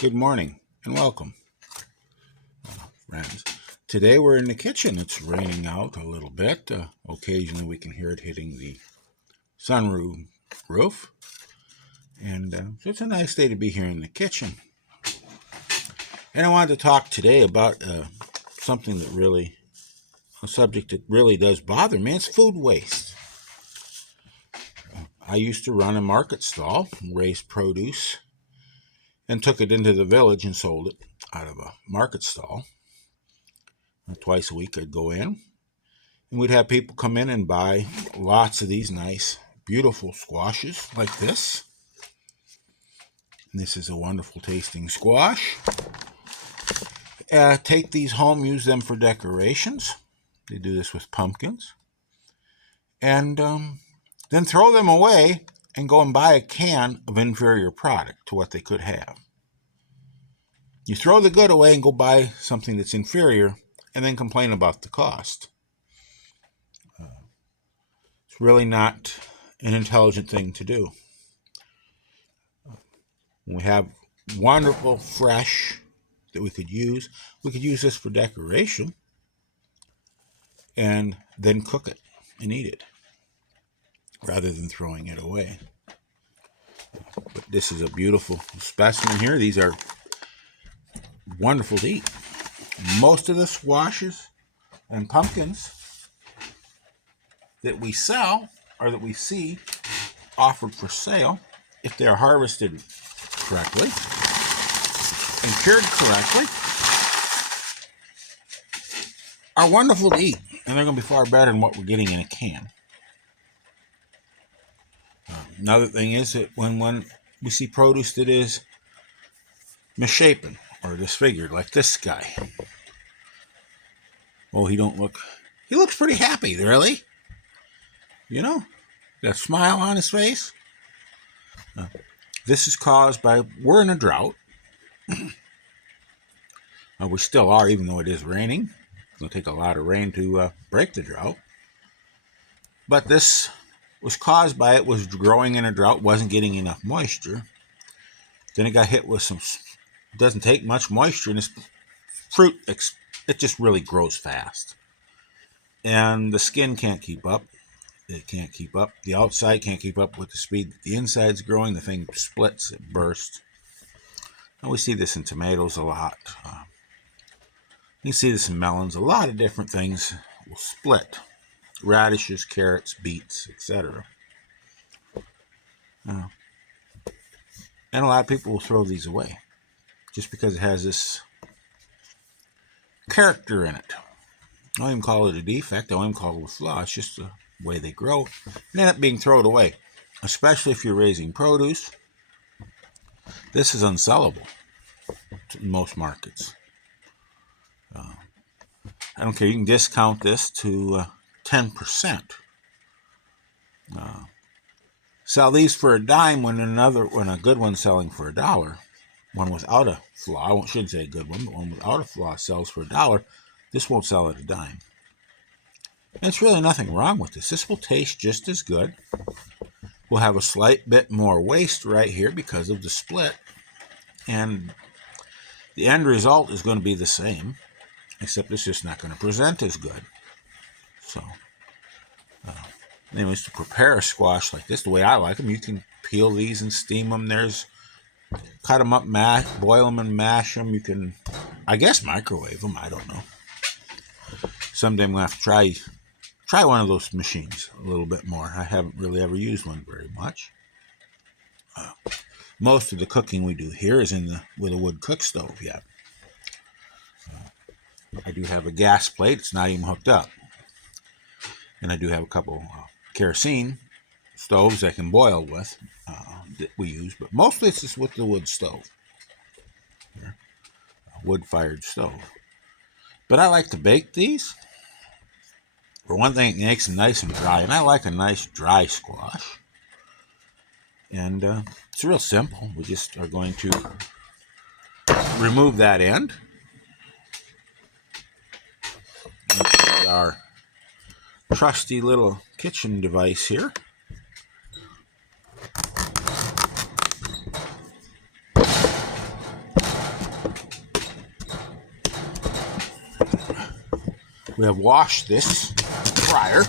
Good morning and welcome, friends. Today we're in the kitchen. It's raining out a little bit. Occasionally we can hear it hitting the sunroom roof. And so it's a nice day to be here in the kitchen. And I wanted to talk today about something that really, a subject that really does bother me. It's food waste. I used to run a market stall, raise produce, and took it into the village and sold it out of a market stall. Twice a week I'd go in, and we'd have people come in and buy lots of these nice, beautiful squashes like this. And this is a wonderful tasting squash. Take these home, use them for decorations. They do this with pumpkins. And then throw them away and go and buy a can of inferior product to what they could have. You throw the good away and go buy something that's inferior and then complain about the cost. It's really not an intelligent thing to do. We have wonderful, fresh that we could use. We could use this for decoration and then cook it and eat it rather than throwing it away. But this is a beautiful specimen here. These are wonderful to eat. Most of the squashes and pumpkins that we sell or that we see offered for sale, if they are harvested correctly and cured correctly, are wonderful to eat, and they're going to be far better than what we're getting in a can. Another thing is that when we see produce that is misshapen or disfigured, like this guy, he looks pretty happy, really. You know, that smile on his face. This is caused by, we're in a drought. We still are, even though it is raining. It's going to take a lot of rain to break the drought. But this was caused by it was growing in a drought, wasn't getting enough moisture. Then it got hit with some, it doesn't take much moisture, and this fruit, it just really grows fast. And the skin can't keep up. It can't keep up. The outside can't keep up with the speed that the inside's growing. The thing splits, it bursts. And we see this in tomatoes a lot. You see this in melons. A lot of different things will split. Radishes, carrots, beets, etc. And a lot of people will throw these away just because it has this character in it. I don't even call it a defect. I don't even call it a flaw. It's just the way they grow. They end up being thrown away, especially if you're raising produce. This is unsellable in most markets. I don't care. You can discount this to 10%. Sell these for a dime when a good one's selling for $1. One without a flaw, I shouldn't say a good one, but one without a flaw sells for $1. This won't sell at a dime. And there's really nothing wrong with this. This will taste just as good. We'll have a slight bit more waste right here because of the split. And the end result is going to be the same, except it's just not going to present as good. So, anyways, to prepare a squash like this, the way I like them, you can peel these and steam them. Cut them up, boil them and mash them. You can, I guess, microwave them. I don't know. Someday I'm going to have to try one of those machines a little bit more. I haven't really ever used one very much. Most of the cooking we do here is with a wood cook stove yet. I do have a gas plate. It's not even hooked up. And I do have a couple kerosene stoves I can boil with that we use. But mostly it's just with the wood stove. Here, a wood-fired stove. But I like to bake these. For one thing, it makes them nice and dry. And I like a nice dry squash. And it's real simple. We just are going to remove that end. Our trusty little kitchen device here. We have washed this prior.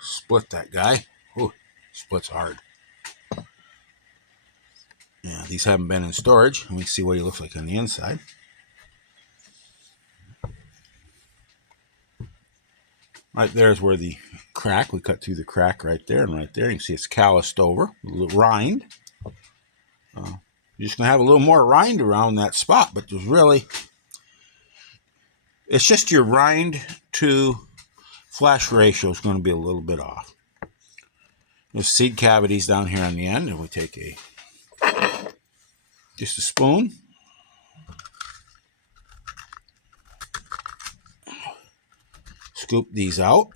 Split that guy. Ooh, splits hard. Yeah, these haven't been in storage. Let me see what he looks like on the inside. Right there is where the crack, we cut through the crack right there and right there. You can see it's calloused over, a little rind. You're just going to have a little more rind around that spot, but there's really, it's just your rind to flash ratio is going to be a little bit off. There's seed cavities down here on the end, and we take just a spoon. Scoop these out.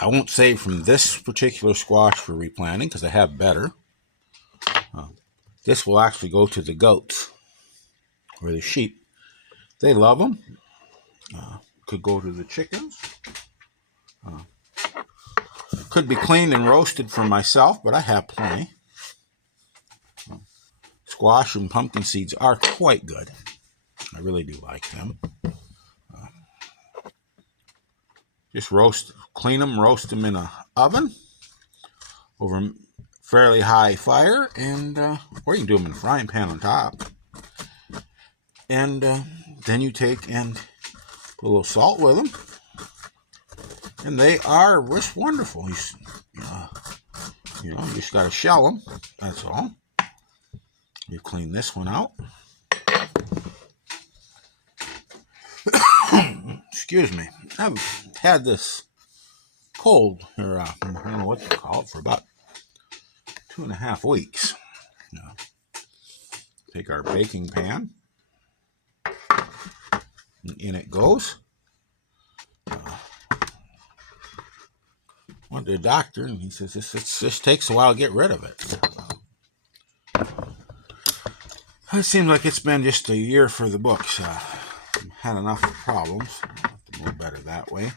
I won't save from this particular squash for replanting because I have better. This will actually go to the goats or the sheep. They love them. Could go to the chickens. Could be cleaned and roasted for myself, but I have plenty. Squash and pumpkin seeds are quite good. I really do like them. Just clean them, roast them in an oven over fairly high fire, and or you can do them in a frying pan on top. And then you take and put a little salt with them, and they are just wonderful. You just got to shell them. That's all. You clean this one out. Excuse me. I've had this cold, or I don't know what to call it, for about 2.5 weeks. Take our baking pan. And in it goes. Went to the doctor, and he says this takes a while to get rid of it. It seems like it's been just a year for the books. Had enough problems. A little better that way.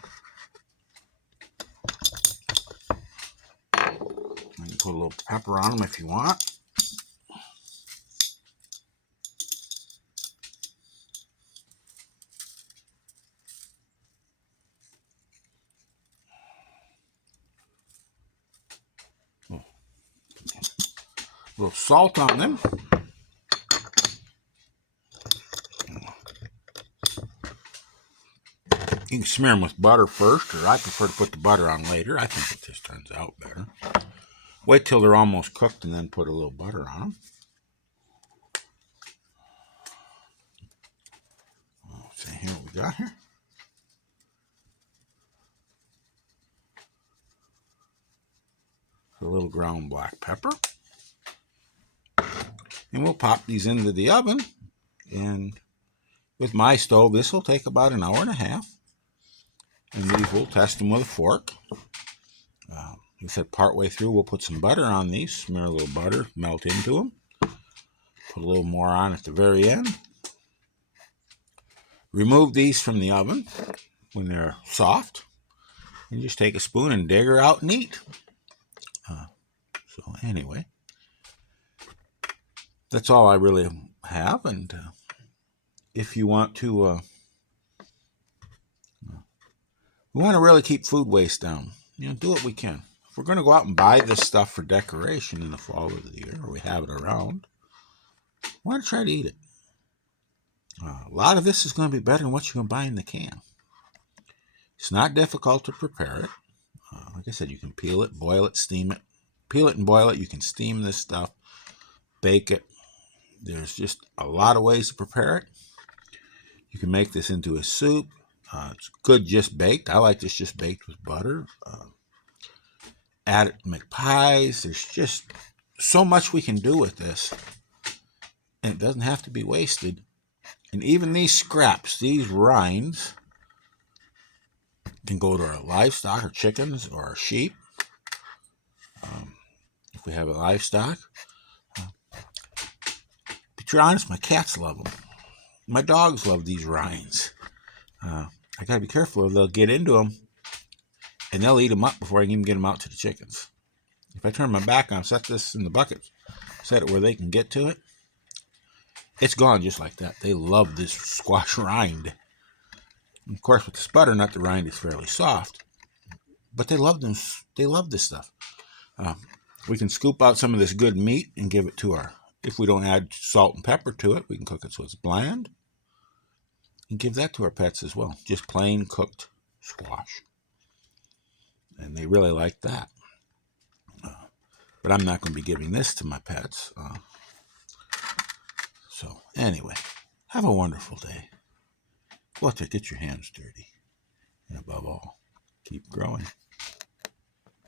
You can put a little pepper on them if you want. A little salt on them. You can smear them with butter first, or I prefer to put the butter on later. I think it just turns out better. Wait till they're almost cooked and then put a little butter on them. Let's see here what we got here. A little ground black pepper. And we'll pop these into the oven. And with my stove, this will take about 1.5 hours. And these, we'll test them with a fork. Like I said, partway through, we'll put some butter on these. Smear a little butter, melt into them. Put a little more on at the very end. Remove these from the oven when they're soft. And just take a spoon and dig her out and eat. So anyway, that's all I really have. And if you want to, we want to really keep food waste down. Do what we can. If we're going to go out and buy this stuff for decoration in the fall of the year, or we have it around, why don't try to eat it? A lot of this is going to be better than what you can buy in the can. It's not difficult to prepare it. Like I said, you can peel it, boil it, steam it. Peel it and boil it. You can steam this stuff, bake it. There's just a lot of ways to prepare it. You can make this into a soup. It's good just baked. I like this just baked with butter. Add it to make pies. There's just so much we can do with this. And it doesn't have to be wasted. And even these scraps, these rinds, can go to our livestock, our chickens, or our sheep. If we have a livestock. But to be honest, my cats love them. My dogs love these rinds. I got to be careful or they'll get into them and they'll eat them up before I can even get them out to the chickens. If I turn my back on, set this in the bucket, set it where they can get to it, it's gone just like that. They love this squash rind. Of course, with this butternut, the rind is fairly soft, but they love them. They love this stuff. We can scoop out some of this good meat and give it to our. If we don't add salt and pepper to it, we can cook it so it's bland and give that to our pets as well. Just plain cooked squash, and they really like that. But I'm not going to be giving this to my pets. So anyway, have a wonderful day. Go out there, get your hands dirty, and above all, keep growing.